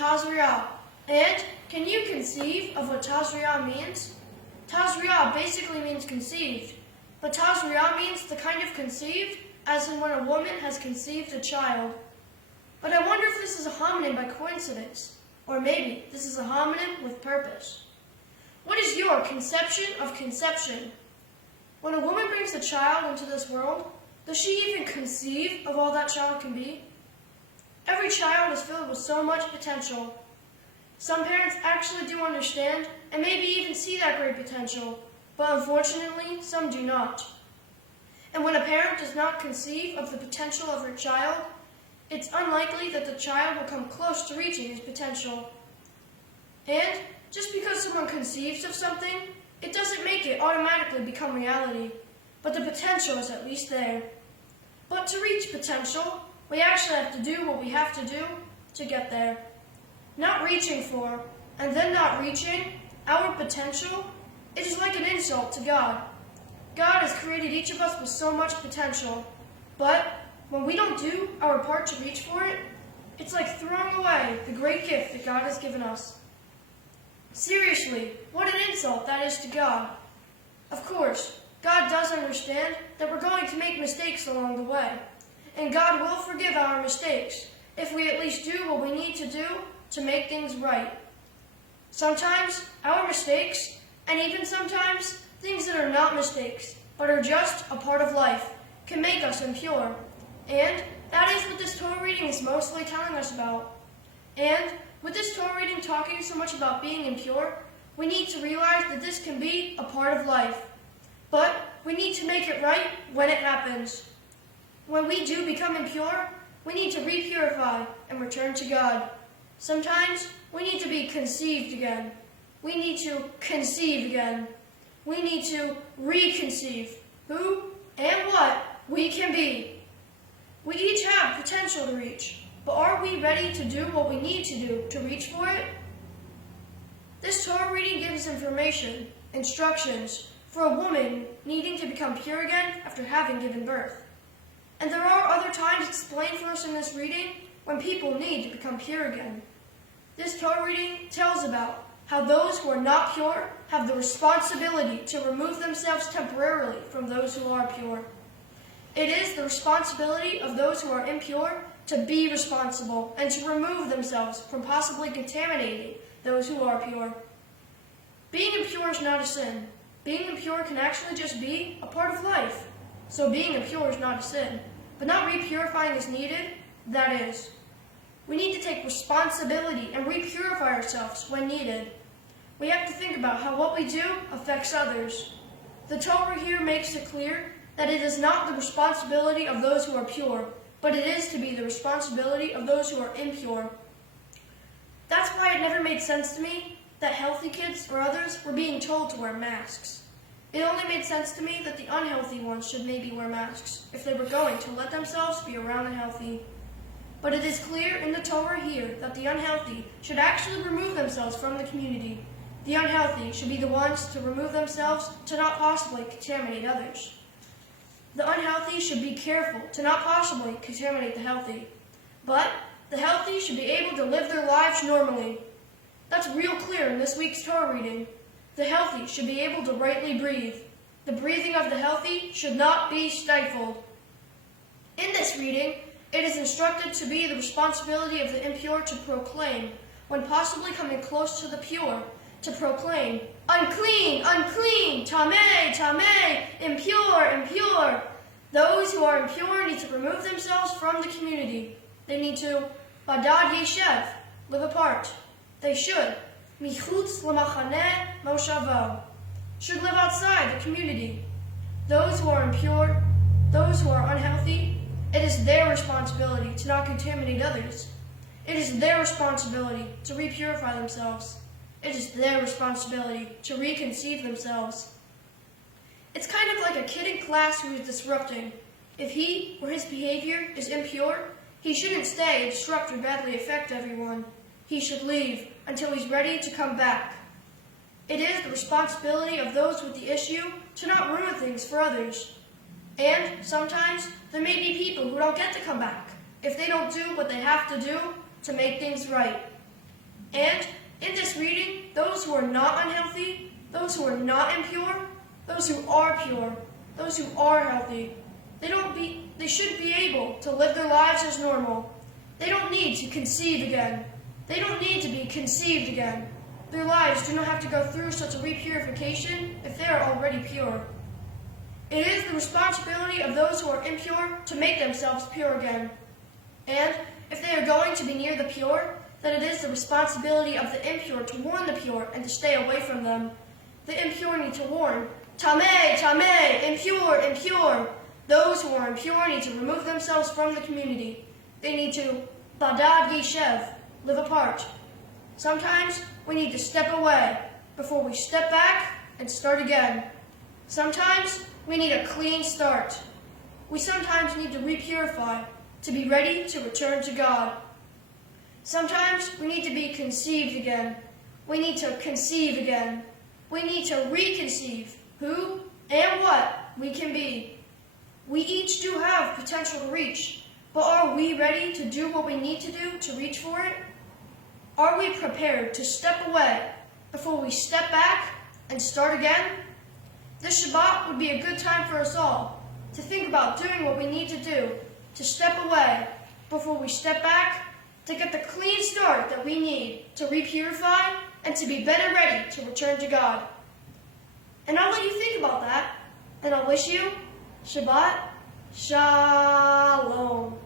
Tazria. And can you conceive of what Tazria means? Tazria basically means conceived, but Tazria means the kind of conceived as in when a woman has conceived a child. But I wonder if this is a homonym by coincidence, or maybe this is a homonym with purpose. What is your conception of conception? When a woman brings a child into this world, does she even conceive of all that child can be? Every child is filled with so much potential. Some parents actually do understand and maybe even see that great potential, but unfortunately, some do not. And when a parent does not conceive of the potential of her child, it's unlikely that the child will come close to reaching his potential. And just because someone conceives of something, it doesn't make it automatically become reality, but the potential is at least there. But to reach potential, we actually have to do what we have to do to get there. Not reaching for, and then not reaching, our potential, it is like an insult to God. God has created each of us with so much potential, but when we don't do our part to reach for it, it's like throwing away the great gift that God has given us. Seriously, what an insult that is to God. Of course, God does understand that we're going to make mistakes along the way, and God will forgive our mistakes if we at least do what we need to do to make things right. Sometimes our mistakes, and even sometimes things that are not mistakes, but are just a part of life, can make us impure. And that is what this Torah reading is mostly telling us about. And with this Torah reading talking so much about being impure, we need to realize that this can be a part of life. But we need to make it right when it happens. When we do become impure, we need to re-purify and return to God. Sometimes we need to be conceived again. We need to conceive again. We need to reconceive who and what we can be. We each have potential to reach, but are we ready to do what we need to do to reach for it? This Torah reading gives information, instructions, for a woman needing to become pure again after having given birth. And there are other times explained for us in this reading when people need to become pure again. This Torah reading tells about how those who are not pure have the responsibility to remove themselves temporarily from those who are pure. It is the responsibility of those who are impure to be responsible and to remove themselves from possibly contaminating those who are pure. Being impure is not a sin. Being impure can actually just be a part of life. So being impure is not a sin. But not re-purifying is needed, that is. We need to take responsibility and re-purify ourselves when needed. We have to think about how what we do affects others. The Torah here makes it clear that it is not the responsibility of those who are pure, but it is to be the responsibility of those who are impure. That's why it never made sense to me that healthy kids or others were being told to wear masks. It only made sense to me that the unhealthy ones should maybe wear masks if they were going to let themselves be around the healthy. But it is clear in the Torah here that the unhealthy should actually remove themselves from the community. The unhealthy should be the ones to remove themselves to not possibly contaminate others. The unhealthy should be careful to not possibly contaminate the healthy. But the healthy should be able to live their lives normally. That's real clear in this week's Torah reading. The healthy should be able to rightly breathe. The breathing of the healthy should not be stifled. In this reading, it is instructed to be the responsibility of the impure to proclaim, when possibly coming close to the pure, to proclaim, unclean, unclean, tameh, tameh, impure, impure. Those who are impure need to remove themselves from the community. They need to, badad yeshev, live apart. They should, michutz lamachaneh moshavo, should live outside the community. Those who are impure, those who are unhealthy, it is their responsibility to not contaminate others. It is their responsibility to re-purify themselves. It is their responsibility to reconceive themselves. It's kind of like a kid in class who is disrupting. If he or his behavior is impure, he shouldn't stay and disrupt or badly affect everyone. He should leave until he's ready to come back. It is the responsibility of those with the issue to not ruin things for others. And sometimes there may be people who don't get to come back if they don't do what they have to do to make things right. And in this reading, those who are not unhealthy, those who are not impure, those who are pure, those who are healthy, they should be able to live their lives as normal. They don't need to conceive again. They don't need to be conceived again. Their lives do not have to go through such a repurification if they are already pure. It is the responsibility of those who are impure to make themselves pure again. And if they are going to be near the pure, then it is the responsibility of the impure to warn the pure and to stay away from them. The impure need to warn, Tameh, Tameh, impure, impure. Those who are impure need to remove themselves from the community. They need to Badad Yeshev, live apart. Sometimes we need to step away before we step back and start again. Sometimes we need a clean start. We sometimes need to repurify to be ready to return to God. Sometimes we need to be conceived again. We need to conceive again. We need to reconceive who and what we can be. We each do have potential to reach, but are we ready to do what we need to do to reach for it? Are we prepared to step away before we step back and start again? This Shabbat would be a good time for us all to think about doing what we need to do, to step away before we step back, to get the clean start that we need to repurify and to be better ready to return to God. And I'll let you think about that, and I'll wish you Shabbat Shalom.